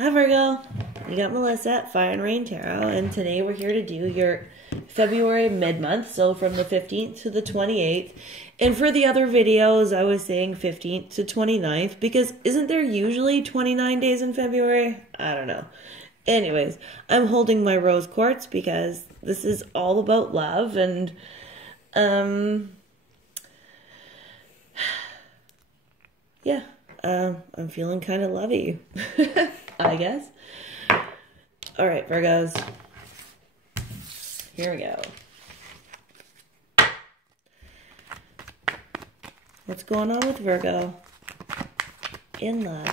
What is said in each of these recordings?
Hi Virgo, you got Melissa at Fire and Rain Tarot, and today we're here to do your February mid-month, so from the 15th to the 28th. And for the other videos, I was saying 15th to 29th, because isn't there usually 29 days in February? I don't know. Anyways, I'm holding my rose quartz because this is all about love, and yeah, I'm feeling kind of lovey, I guess. All right, Virgos. Here we go. What's going on with Virgo in love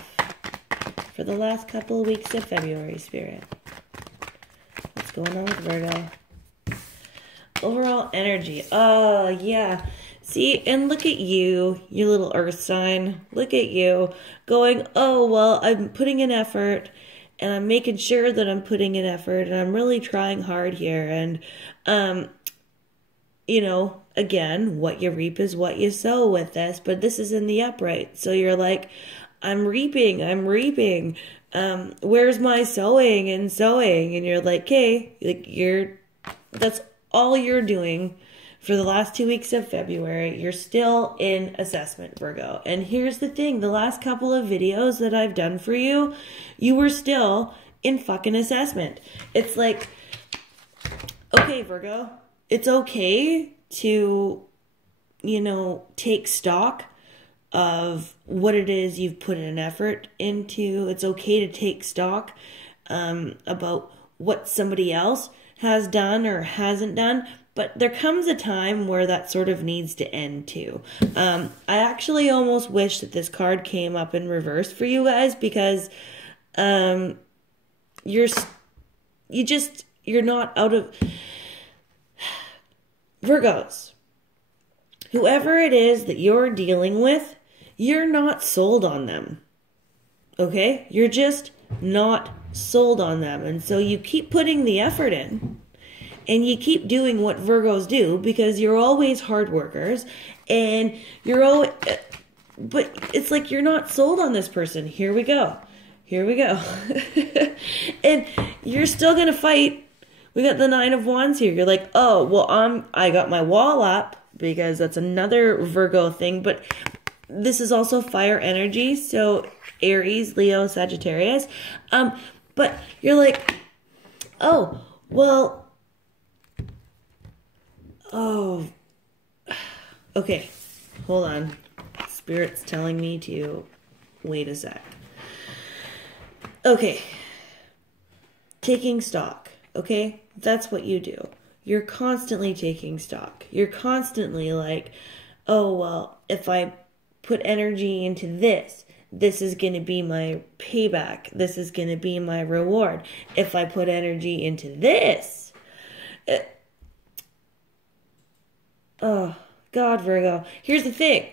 for the last couple of weeks of February, Spirit? What's going on with Virgo? Overall energy. Oh, yeah. See, and look at you, you little earth sign. Look at you going, oh, well, I'm putting in effort and I'm making sure that I'm putting in effort and I'm really trying hard here. And, you know, again, what you reap is what you sow with this, but this is in the upright. So you're like, I'm reaping. Where's my sowing and sowing? And you're like, okay, like that's all you're doing. For the last 2 weeks of February, you're still in assessment, Virgo. And here's the thing, the last couple of videos that I've done for you, you were still in fucking assessment. It's like, okay, Virgo, it's okay to, you know, take stock of what it is you've put an effort into. It's okay to take stock about what somebody else has done or hasn't done. But there comes a time where that sort of needs to end too. I actually almost wish that this card came up in reverse for you guys, because you're not out of Virgos. Whoever it is that you're dealing with, you're not sold on them. Okay? You're just not sold on them. And so you keep putting the effort in. And you keep doing what Virgos do, because you're always hard workers, and you're always, but it's like you're not sold on this person. Here we go. And you're still going to fight. We got the 9 of Wands here. You're like, oh, well, I got my wall up, because that's another Virgo thing, but this is also fire energy. So Aries, Leo, Sagittarius. But you're like, oh, well, oh, okay, hold on. Spirit's telling me to wait a sec. Okay, taking stock, okay? That's what you do. You're constantly taking stock. You're constantly like, oh, well, if I put energy into this, this is going to be my payback. This is going to be my reward. If I put energy into this, oh, God, Virgo. Here's the thing.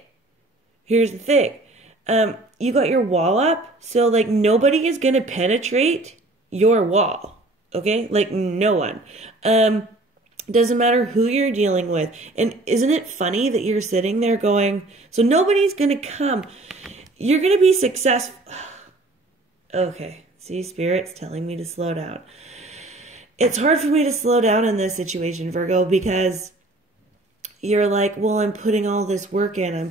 You got your wall up, so, like, nobody is going to penetrate your wall, okay? Like, no one. Doesn't matter who you're dealing with. And isn't it funny that you're sitting there going, so nobody's going to come. You're going to be successful. Okay, see, Spirit's telling me to slow down. It's hard for me to slow down in this situation, Virgo, because you're like, well, I'm putting all this work in. And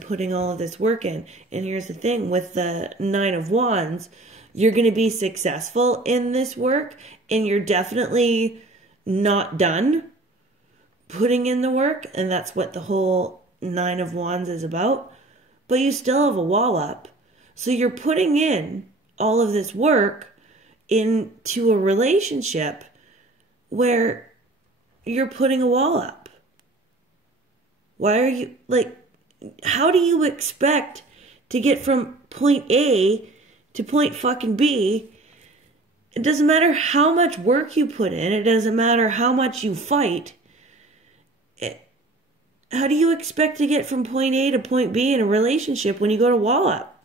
here's the thing, with the 9 of Wands, you're going to be successful in this work, and you're definitely not done putting in the work. And that's what the whole 9 of Wands is about. But you still have a wall up. So you're putting in all of this work into a relationship where you're putting a wall up. Why are you, like, how do you expect to get from point A to point fucking B? It doesn't matter how much work you put in. It doesn't matter how much you fight. How do you expect to get from point A to point B in a relationship when you go to wall up?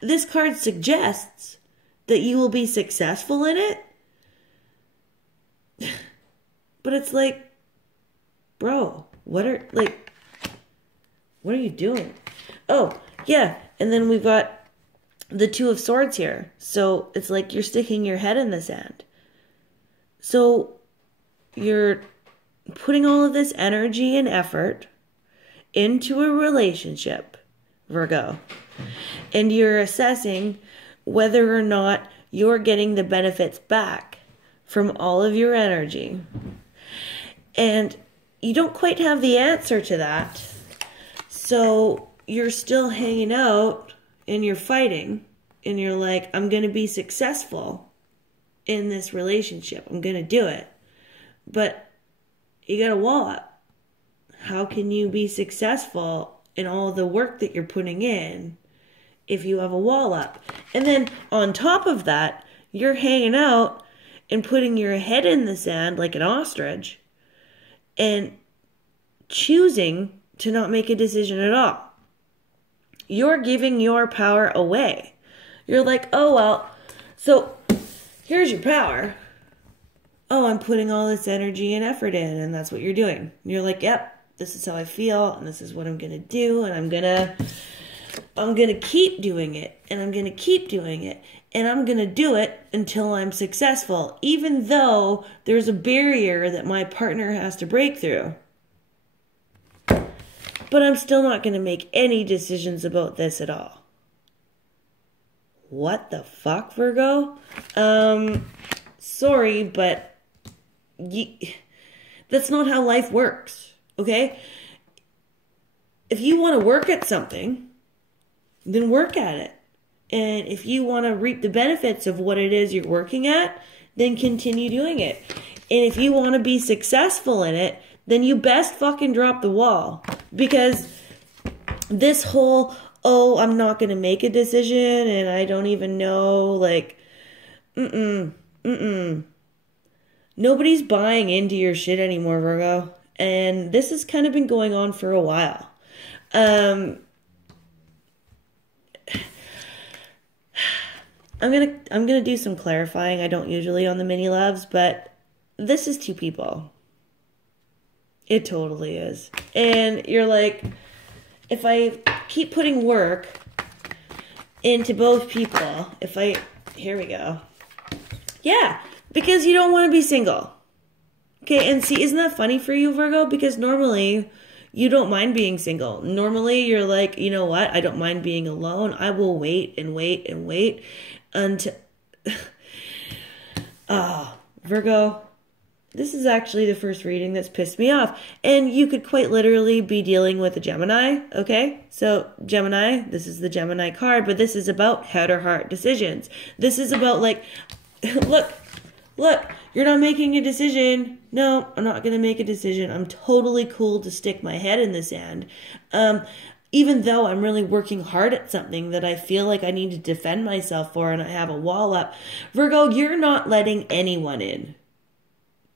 This card suggests that you will be successful in it. But it's like, bro, what are you doing? Oh, yeah. And then we've got the Two of Swords here. So it's like you're sticking your head in the sand. So you're putting all of this energy and effort into a relationship, Virgo, and you're assessing whether or not you're getting the benefits back from all of your energy. And you don't quite have the answer to that. So you're still hanging out and you're fighting and you're like, I'm going to be successful in this relationship. I'm going to do it. But you got a wall up. How can you be successful in all the work that you're putting in if you have a wall up? And then on top of that, you're hanging out and putting your head in the sand like an ostrich and choosing to not make a decision at all. You're giving your power away. You're like, oh, well, so here's your power. Oh, I'm putting all this energy and effort in, and that's what you're doing. And you're like, yep, this is how I feel, and this is what I'm going to do, and I'm going to keep doing it, and I'm going to keep doing it, and I'm going to do it until I'm successful, even though there's a barrier that my partner has to break through. But I'm still not going to make any decisions about this at all. What the fuck, Virgo? Sorry, but that's not how life works, okay? If you want to work at something, then work at it. And if you want to reap the benefits of what it is you're working at, then continue doing it. And if you want to be successful in it, then you best fucking drop the wall. Because this whole, oh, I'm not going to make a decision and I don't even know, like, nobody's buying into your shit anymore, Virgo. And this has kind of been going on for a while. I'm gonna do some clarifying. I don't usually on the mini loves, but this is two people. It totally is. And you're like, if I keep putting work into both people, here we go. Yeah, because you don't want to be single. Okay, and see, isn't that funny for you, Virgo? Because normally you don't mind being single. Normally you're like, you know what? I don't mind being alone. I will wait and wait and wait until... Virgo, this is actually the first reading that's pissed me off. And you could quite literally be dealing with a Gemini, okay? So Gemini, this is the Gemini card, but this is about head or heart decisions. This is about like, look, you're not making a decision. No, I'm not going to make a decision. I'm totally cool to stick my head in the sand. Even though I'm really working hard at something that I feel like I need to defend myself for and I have a wall up. Virgo, you're not letting anyone in.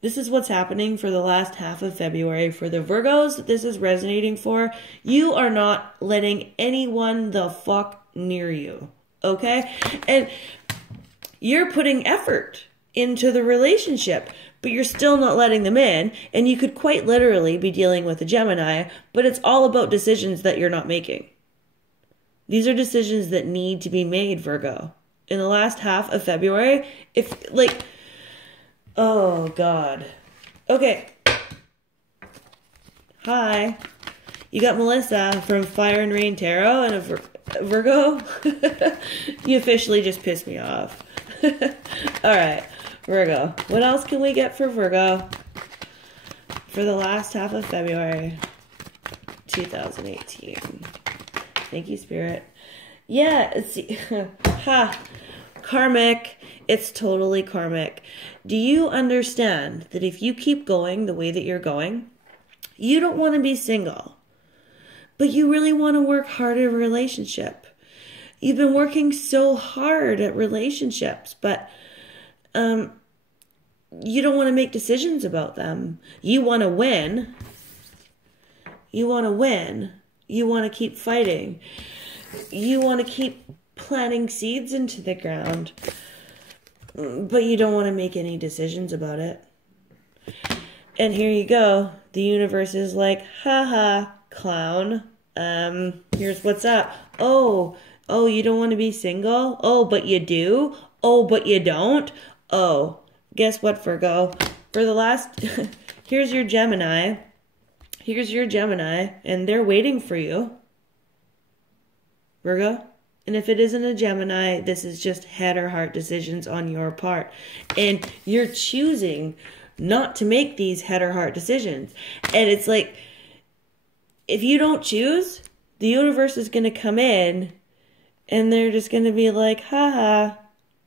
This is what's happening for the last half of February. For the Virgos that this is resonating for, you are not letting anyone the fuck near you. Okay? And you're putting effort into the relationship, but you're still not letting them in. And you could quite literally be dealing with a Gemini, but it's all about decisions that you're not making. These are decisions that need to be made, Virgo. In the last half of February, oh God. Okay. Hi. You got Melissa from Fire and Rain Tarot and a Virgo. You officially just pissed me off. All right. Virgo. What else can we get for Virgo for the last half of February 2018? Thank you, Spirit. Yeah, see, karmic. It's totally karmic. Do you understand that if you keep going the way that you're going, you don't want to be single, but you really want to work hard at a relationship? You've been working so hard at relationships, but you don't want to make decisions about them. You want to win. You want to win. You want to keep fighting. You want to keep planting seeds into the ground, but you don't want to make any decisions about it. And here you go. The universe is like, haha, clown. Here's what's up. Oh, Oh, you don't want to be single? Oh, but you do? Oh, but you don't? Oh, guess what, Virgo? For the last, here's your Gemini. Here's your Gemini, and they're waiting for you, Virgo. And if it isn't a Gemini, this is just head or heart decisions on your part. And you're choosing not to make these head or heart decisions. And it's like, if you don't choose, the universe is going to come in and they're just going to be like, haha,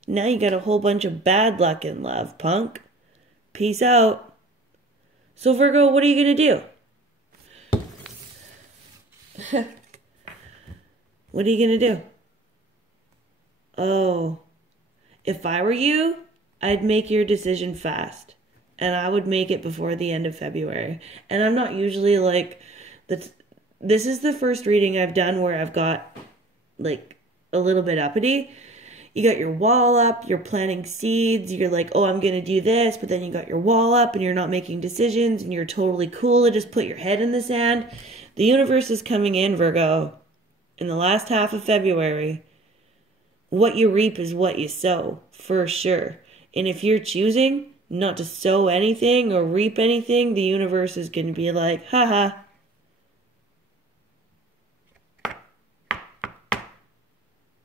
now you got a whole bunch of bad luck in love, punk. Peace out. So Virgo, what are you going to do? What are you going to do? Oh, if I were you, I'd make your decision fast. And I would make it before the end of February. And I'm not usually like, this is the first reading I've done where I've got like a little bit uppity. You got your wall up, you're planting seeds, you're like, oh, I'm going to do this, but then you got your wall up and you're not making decisions and you're totally cool to just put your head in the sand. The universe is coming in, Virgo, in the last half of February. What you reap is what you sow, for sure. And if you're choosing not to sow anything or reap anything, the universe is going to be like, haha.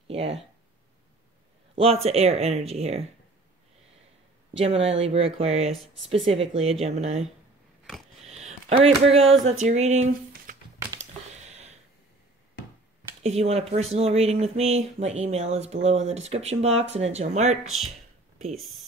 Yeah. Lots of air energy here. Gemini, Libra, Aquarius. Specifically a Gemini. Alright, Virgos, that's your reading. If you want a personal reading with me, my email is below in the description box. And until March, peace.